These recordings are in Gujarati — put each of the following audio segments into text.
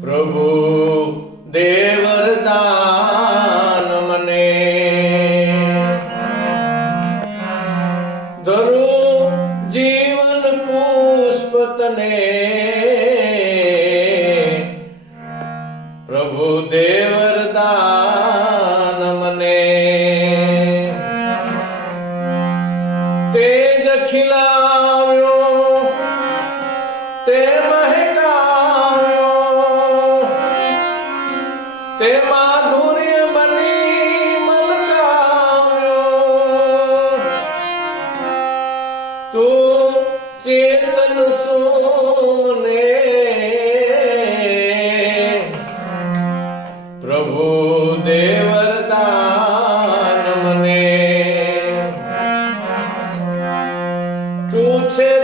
પ્રભુ દેવરદાન મને. ધરો જીવન પુષ્પ તને. પ્રભુ દેવરદાન મને. તેજ ખીલાવ્યો તે મહેકાવ્યો તે માધુર્ય બની મલકાવ્યો. તું ચેતન સોને. પ્રભુ દેવરદાન તું છે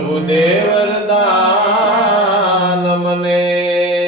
પ્રભુ દેવરદાન મને